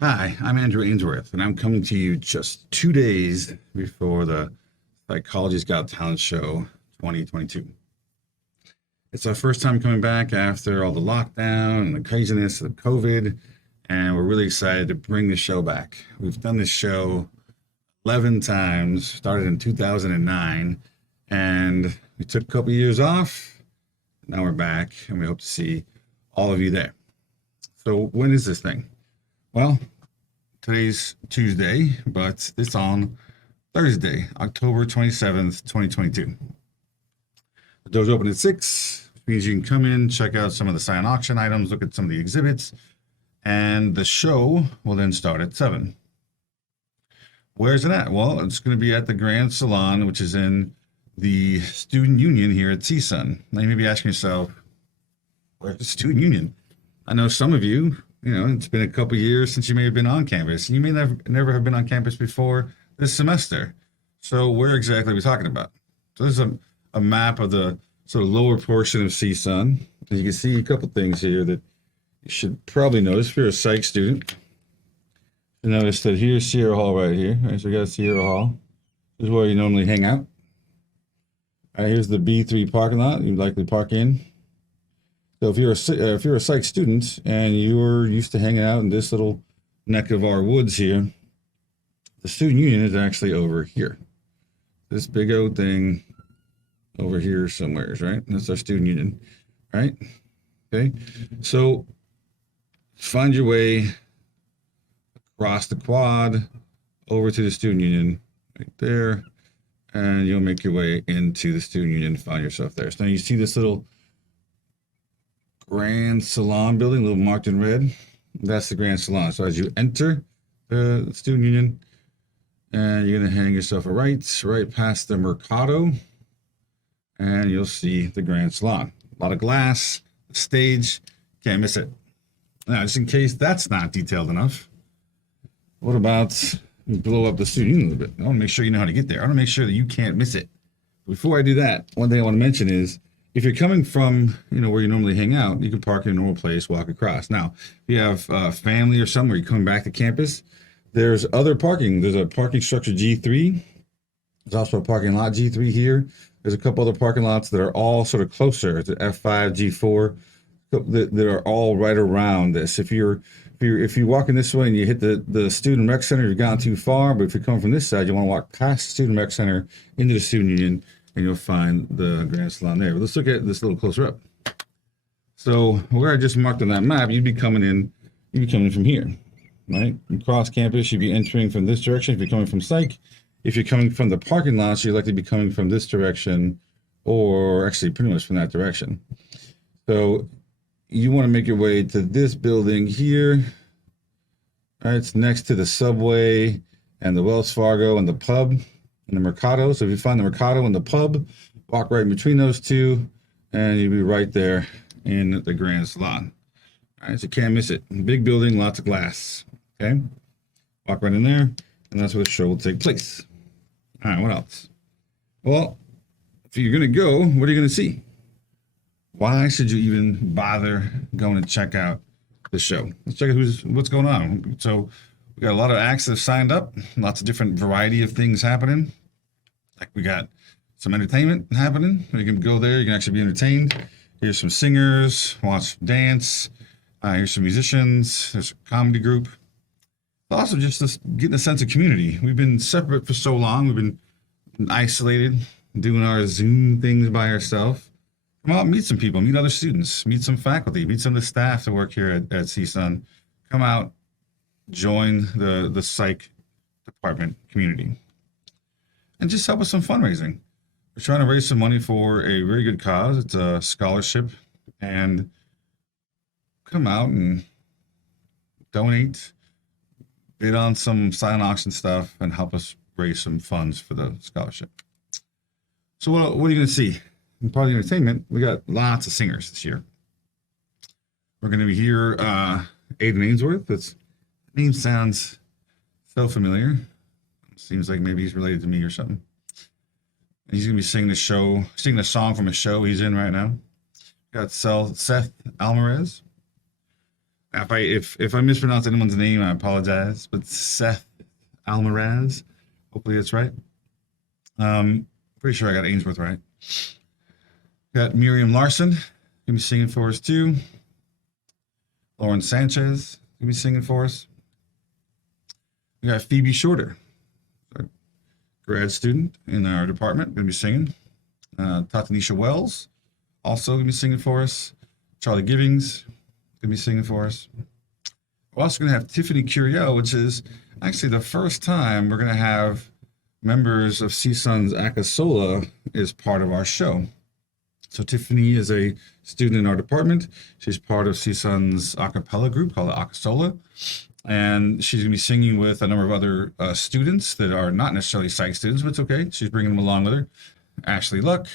Hi, I'm Andrew Ainsworth, and I'm coming to you just 2 days before the Psychology's Got Talent Show 2022. It's our first time coming back after all the lockdown and the craziness of COVID, and we're really excited to bring the show back. We've done this show 11 times, started in 2009, and we took a couple years off. Now we're back, and we hope to see all of you there. So, when is this thing? Well, today's Tuesday, but it's on Thursday, October 27th, 2022. The doors open at 6, which means you can come in, check out some of the silent auction items, look at some of the exhibits, and the show will then start at 7. Where's it at? Well, it's going to be at the Grand Salon, which is in the Student Union here at CSUN. Now you may be asking yourself, where's the Student Union? I know some of you, it's been a couple years since you may have been on campus. You may never have been on campus before this semester. So where exactly are we talking about? So this is a map of the sort of lower portion of CSUN. As you can see a couple things here that you should probably notice if you're a psych student. You notice that here's Sierra Hall right here. All right, so we got Sierra Hall. This is where you normally hang out. All right, here's the B3 parking lot you likely park in. So if you're a psych student and you're used to hanging out in this little neck of our woods here, the student union is actually over here. This big old thing over here somewhere, right? That's our student union, right? Okay. So find your way across the quad over to the student union right there, and you'll make your way into the student union and find yourself there. So now you see this little Grand Salon building, a little marked in red. That's the Grand Salon. So as you enter the student union, and you're going to hang yourself right past the Mercado, and you'll see the Grand Salon. A lot of glass, the stage, can't miss it. Now, just in case that's not detailed enough, what about we blow up the student union a little bit? I want to make sure you know how to get there. I want to make sure that you can't miss it. Before I do that, one thing I want to mention is, if you're coming from, where you normally hang out, you can park in a normal place, walk across. Now, if you have family or something where you're coming back to campus, there's other parking. There's a parking structure G3. There's also a parking lot G3 here. There's a couple other parking lots that are all sort of closer to F5, G4, that are all right around this. If you're walking this way and you hit the student rec center, you've gone too far. But if you're coming from this side, you want to walk past the student rec center into the student union, and you'll find the Grand Salon there. But let's look at this a little closer up. So where I just marked on that map, you'd be coming in from here, right? Across campus, you'd be entering from this direction if you're coming from psych. If you're coming from the parking lots, you're likely to be coming from this direction, or actually pretty much from that direction. So you want to make your way to this building here. All right, it's next to the Subway and the Wells Fargo and the pub and the Mercado. So if you find the Mercado and the pub, walk right in between those two, and you'll be right there in the Grand Salon. All right, so you can't miss it. Big building, lots of glass. Okay, walk right in there, and that's where the show will take place. All right, what else? Well, if you're gonna go, what are you gonna see? Why should you even bother going to check out the show? Let's check out what's going on. So we got a lot of acts that have signed up, lots of different variety of things happening. Like we got some entertainment happening. You can go there, you can actually be entertained. Here's some singers, watch dance. Here's some musicians. There's a comedy group. Also, just this, getting a sense of community. We've been separate for so long. We've been isolated, doing our Zoom things by ourselves. Come out, meet some people, meet other students, meet some faculty, meet some of the staff that work here at CSUN. Come out, join the psych department community, and just help with some fundraising. We're trying to raise some money for a very good cause. It's a scholarship, and come out and donate, bid on some silent auction stuff, and help us raise some funds for the scholarship. So what are you going to see? In part of the entertainment, we got lots of singers this year. We're going to be here, Aiden Ainsworth. That name sounds so familiar. Seems like maybe he's related to me or something. And he's going to be singing a song from a show he's in right now. We got Seth Alvarez. If I mispronounce anyone's name, I apologize. But Seth Almaraz, hopefully that's right. Pretty sure I got Ainsworth right. Got Miriam Larson, gonna be singing for us too. Lauren Sanchez, gonna be singing for us. We got Phoebe Shorter, grad student in our department, gonna be singing. Tatanisha Wells, also gonna be singing for us. Charlie Givings, gonna be singing for us. We're also gonna have Tiffany Curiel, which is actually the first time we're gonna have members of CSUN's Acasola is part of our show. So Tiffany is a student in our department. She's part of CSUN's a cappella group called Acasola. And she's going to be singing with a number of other students that are not necessarily psych students, but it's okay. She's bringing them along with her. Ashley Luck,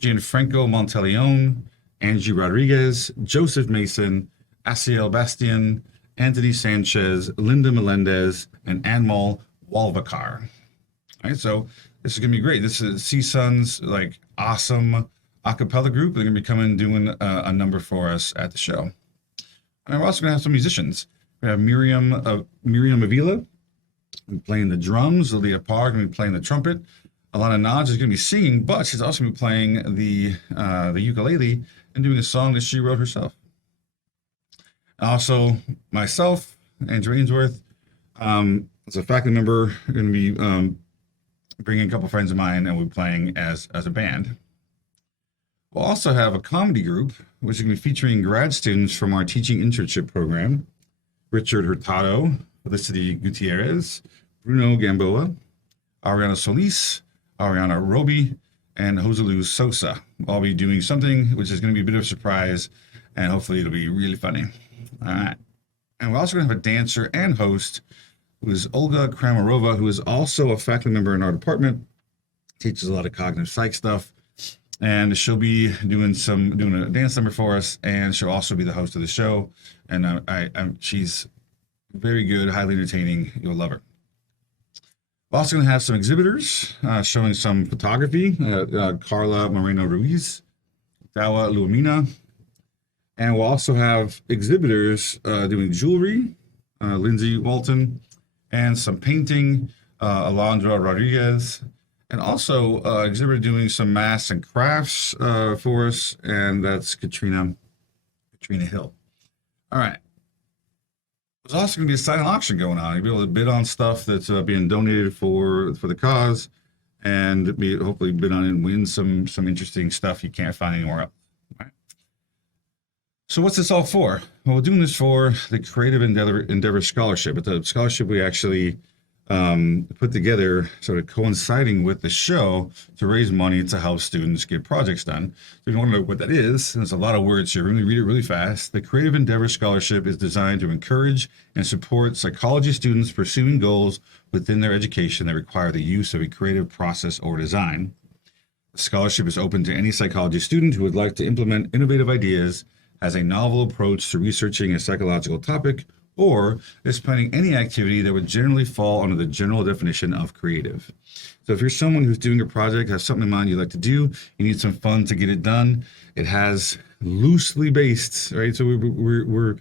Gianfranco Monteleone, Angie Rodriguez, Joseph Mason, Asiel Bastian, Anthony Sanchez, Linda Melendez, and Anmol Walvakar. All right, so this is going to be great. This is CSUN's like awesome a cappella group. They're going to be coming and doing a number for us at the show. And we're also going to have some musicians. We have Miriam Avila playing the drums. Leah Parr going to be playing the trumpet. Alana Naj is going to be singing, but she's also going to be playing the ukulele and doing a song that she wrote herself. Also, myself, Andrew Ainsworth, as a faculty member, going to be bringing a couple friends of mine, and we'll be playing as a band. We'll also have a comedy group, which is going to be featuring grad students from our teaching internship program. Richard Hurtado, Felicity Gutierrez, Bruno Gamboa, Ariana Solis, Ariana Roby, and Joseluz Sosa. I'll be doing something which is going to be a bit of a surprise, and hopefully it'll be really funny. All right. And we're also going to have a dancer and host, who is Olga Kramarova, who is also a faculty member in our department, teaches a lot of cognitive psych stuff. And she'll be doing a dance number for us, and she'll also be the host of the show. And she's very good, highly entertaining. You'll love her. We're also going to have some exhibitors showing some photography. Carla Moreno Ruiz, Dawa Luamina, and we'll also have exhibitors doing jewelry. Lindsay Walton, and some painting. Alondra Rodriguez. And also exhibitor doing some masks and crafts for us, and that's Katrina Hill. All right. There's also going to be a silent auction going on. You'll be able to bid on stuff that's being donated for the cause, and hopefully bid on it and win some interesting stuff you can't find anywhere else. All right. So what's this all for? Well, we're doing this for the Creative Endeavor Scholarship. It's a scholarship we actually put together sort of coinciding with the show to raise money to help students get projects done. So if you want to know what that is, there's a lot of words here. We're going to read it really fast. The Creative Endeavor Scholarship is designed to encourage and support psychology students pursuing goals within their education that require the use of a creative process or design. The scholarship is open to any psychology student who would like to implement innovative ideas, has a novel approach to researching a psychological topic, or is planning any activity that would generally fall under the general definition of creative. So if you're someone who's doing a project, has something in mind you'd like to do, you need some fun to get it done, it has loosely based, right? So we're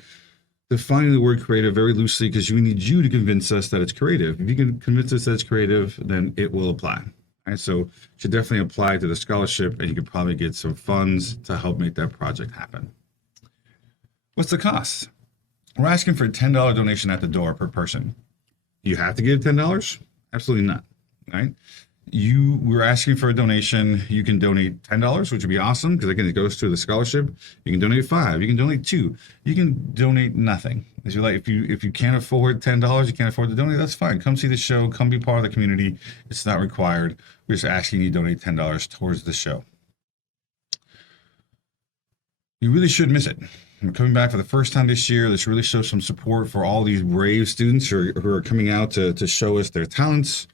defining the word creative very loosely because we need you to convince us that it's creative. If you can convince us that it's creative, then it will apply. All right, so you should definitely apply to the scholarship, and you could probably get some funds to help make that project happen. What's the cost? We're asking for a $10 donation at the door per person. You have to give $10? Absolutely not. Right? We're asking for a donation. You can donate $10, which would be awesome because again, it goes to the scholarship. You can donate $5. You can donate $2. You can donate nothing. As you like, if you can't afford $10, you can't afford to donate. That's fine. Come see the show. Come be part of the community. It's not required. We're just asking you to donate $10 towards the show. You really should miss it. We're coming back for the first time this year. Let's really show some support for all these brave students who are coming out to show us their talents.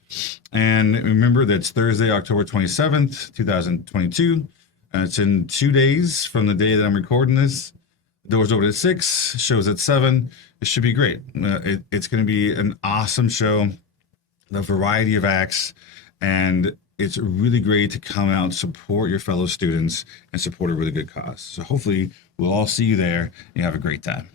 And remember, that's Thursday, October 27th, 2022. It's in 2 days from the day that I'm recording this. The doors open at 6, shows at 7. It should be great. It's going to be an awesome show, a variety of acts, and it's really great to come out and support your fellow students and support a really good cause. So hopefully we'll all see you there and you have a great time.